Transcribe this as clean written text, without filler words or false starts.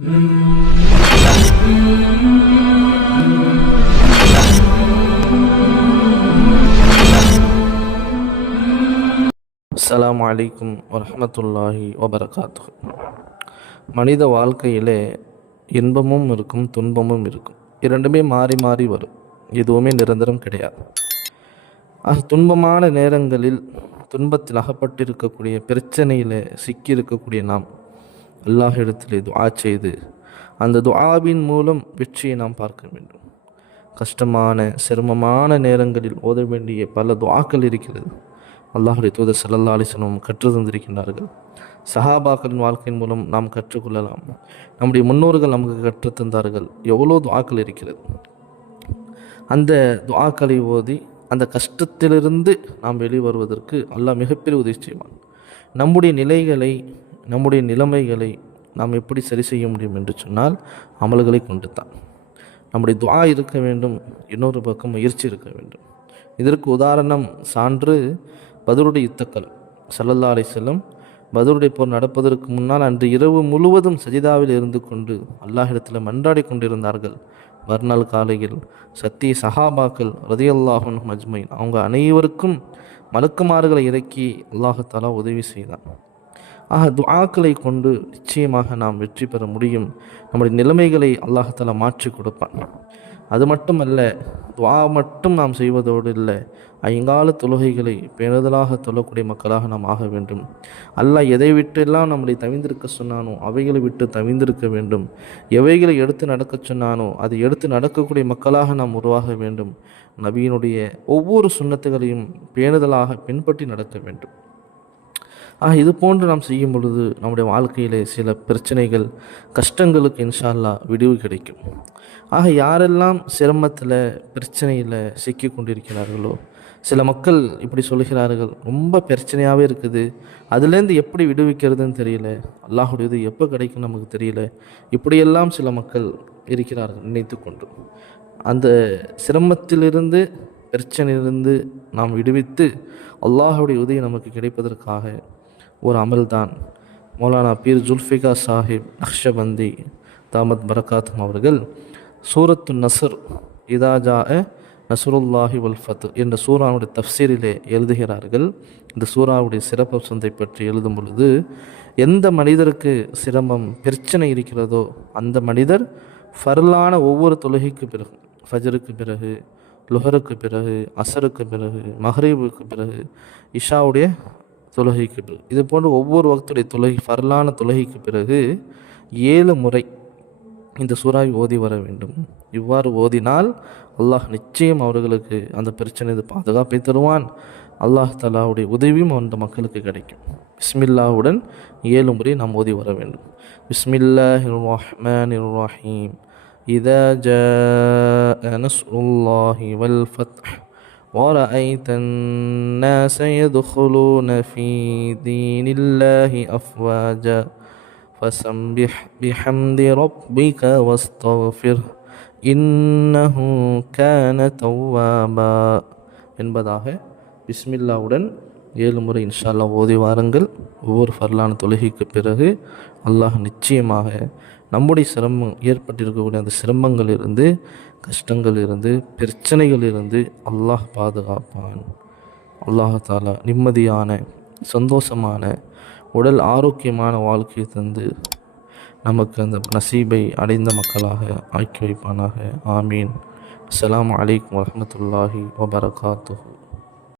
அஸ்ஸலாமு அலைக்கும் வரஹ்மத்துல்லாஹி வபரகாத்துஹு. மனித வாழ்க்கையிலே இன்பமும் இருக்கும், துன்பமும் இருக்கும். இரண்டுமே மாறி மாறி வரும். எதுவுமே நிரந்தரம் கிடையாது. துன்பமான நேரங்களில் துன்பத்தில் அகப்பட்டிருக்கக்கூடிய பிரச்சனையில் சிக்கியிருக்கக்கூடிய நாம் அல்லாஹ்விடத்திலே துஆ செய்து அந்த துஆவின் மூலம் வெற்றியை நாம் பார்க்க வேண்டும். கஷ்டமான சிரமமான நேரங்களில் ஓத வேண்டிய பல துஆக்கள் இருக்கிறது. அல்லாஹுடைய தூதர் ஸல்லல்லாஹு அலைஹி வஸல்லம் கற்று தந்திருக்கின்றார்கள். சஹாபாக்களின் வாழ்க்கையின் மூலம் நாம் கற்றுக்கொள்ளலாம். நம்முடைய முன்னோர்கள் நமக்கு கற்றுத்தந்தார்கள். எவ்வளோ துஆக்கள் இருக்கிறது. அந்த துஆக்களை ஓதி அந்த கஷ்டத்திலிருந்து நாம் வெளிவருவதற்கு அல்லாஹ் மிகப்பெரிய உதவி செய்வான். நம்முடைய நிலைகளை, நம்முடைய நிலைமைகளை நாம் எப்படி சரி செய்ய முடியும் என்று சொன்னால் அமல்களை கொண்டு தான். நம்முடைய துஆ இருக்க வேண்டும், இன்னொரு பக்கம் முயற்சி இருக்க வேண்டும். இதற்கு உதாரணம் சான்று பத்ருடைய யுத்தக்களம். ஸல்லல்லாஹு அலைஹி வஸல்லம் பத்ருடைய போர் நடப்பதற்கு முன்னால் அன்று இரவு முழுவதும் சஜிதாவில் இருந்து கொண்டு அல்லாஹ்விடத்தில் மன்றாடி கொண்டிருந்தார்கள். மறுநாள் காலையில் சத்திய சஹாபாக்கள் ரலியல்லாஹு அன்ஹும் அஜ்மைன் அவங்க அனைவருக்கும் மலக்குமார்களை இறக்கி அல்லாஹ் தஆலா உதவி செய்தான். துஆக்களை கொண்டு நிச்சயமாக நாம் வெற்றி பெற முடியும். நம்முடைய நிலைமைகளை அல்லாஹ் தஆலா மாற்றி கொடுப்பான். அது மட்டுமல்ல, துஆ மட்டும் நாம் செய்வதோடு இல்லை, ஐங்கால தொழுகைகளை பேணுதலாக தொழக்கூடிய மக்களாக நாம் ஆக வேண்டும். அல்லாஹ் எதை விட்டெல்லாம் நம்மளை தவிர்ந்திருக்க சொன்னானோ அவைகளை விட்டு தவிர்ந்திருக்க வேண்டும். எவைகளை எடுத்து நடக்க சொன்னானோ அதை எடுத்து நடக்கக்கூடிய மக்களாக நாம் உருவாக வேண்டும். நபியினுடைய ஒவ்வொரு சுன்னத்துகளையும் பேணுதலாக பின்பற்றி நடக்க வேண்டும். இது போன்று நாம் செய்யும் பொழுது நம்முடைய வாழ்க்கையிலே சில பிரச்சனைகள், கஷ்டங்களுக்கு இன்ஷா அல்லாஹ் விடிவு கிடைக்கும். யாரெல்லாம் சிரமத்தில் பிரச்சனையில் சிக்கி கொண்டிருக்கிறார்களோ, சில மக்கள் இப்படி சொல்கிறார்கள், ரொம்ப பிரச்சனையாகவே இருக்குது, அதுலேருந்து எப்படி விடுவிக்கிறதுன்னு தெரியல, அல்லாஹுடையது எப்போ கிடைக்கும் நமக்கு தெரியல, இப்படியெல்லாம் சில மக்கள் இருக்கிறார்கள் நினைத்து கொண்டு. அந்த சிரமத்திலிருந்து, பிரச்சனையிலிருந்து நாம் விடுவித்து அல்லாஹுடைய உதவி நமக்கு கிடைப்பதற்காக ஒரு அமல் தான் மௌலானா பீர் ஜுல்ஃபிகா சாஹிப் நக்ஷபந்தி தாமத் பரகாத்தும் அவர்கள் சூரத்து நஸ்ர் இதா ஜாஅ நஸ்ருல்லாஹி வல் ஃபத் என்ற சூராவுடைய தஃப்சீரிலே எழுதுகிறார்கள். இந்த சூராவுடைய சிறப்பம்சத்தை பற்றி எழுதும் பொழுது, எந்த மனிதருக்கு சிரமம் பிரச்சனை இருக்கிறதோ அந்த மனிதர் ஃபர்லான ஒவ்வொரு தொழுகைக்கு பிறகு, ஃபஜருக்கு பிறகு, லுஹருக்கு பிறகு, அசருக்கு பிறகு, மஹ்ரிபுக்கு பிறகு, இஷாவுடைய தொழுகைக்கு பிறகு, இது போன்று ஒவ்வொரு வக்துடைய தொழுகை, ஃபர்லான தொழுகைக்கு பிறகு 7 முறை இந்த சூறாவை ஓதி வர வேண்டும். இவ்வாறு ஓதினால் அல்லாஹ் நிச்சயம் அவர்களுக்கு அந்த பிரச்சனை பாதுகாப்பை தருவான். அல்லாஹ் தஆலாவுடைய உதவியும் அந்த மக்களுக்கு கிடைக்கும். பிஸ்மில்லாவுடன் 7 முறை நாம் ஓதி வர வேண்டும். பிஸ்மில்லாஹிர் ரஹ்மானிர் ரஹீம். இதா ஜாஅ நஸ்ருல்லாஹி வல் ஃபத்ஹ் وَرَأَيْتَ النَّاسَ يَدْخُلُونَ فِي دِينِ اللَّهِ أَفْوَاجًا فَسَبِّحْ بِحَمْدِ رَبِّكَ وَاسْتَغْفِرْهُ إِنَّهُ كَانَ تَوَّابًا என்பதாக பிஸ்மில்லாவுடன் 7 முறை இன்ஷா அல்லாஹ் ஓதி வாருங்கள். ஒவ்வொரு ஃபர்லான தொழுகைக்கு பிறகு அல்லாஹ் நிச்சயமாக நம்முடைய சிரமம் ஏற்பட்டிருக்கக்கூடிய அந்த சிரமங்களிலிருந்து, கஷ்டங்களிலிருந்து, பிரச்சனைகளிலிருந்து அல்லாஹ் பாதுகாப்பான். அல்லாஹ் தஆலா நிம்மதியான, சந்தோஷமான, உடல் ஆரோக்கியமான வாழ்க்கையை தந்து நமக்கு அந்த நசீபை அடைந்த மக்களாக ஆக்கி வைப்பானாக. ஆமீன். அஸ்ஸலாமு அலைக்கும் வரஹ்மத்துல்லாஹி வபரகாத்துஹு.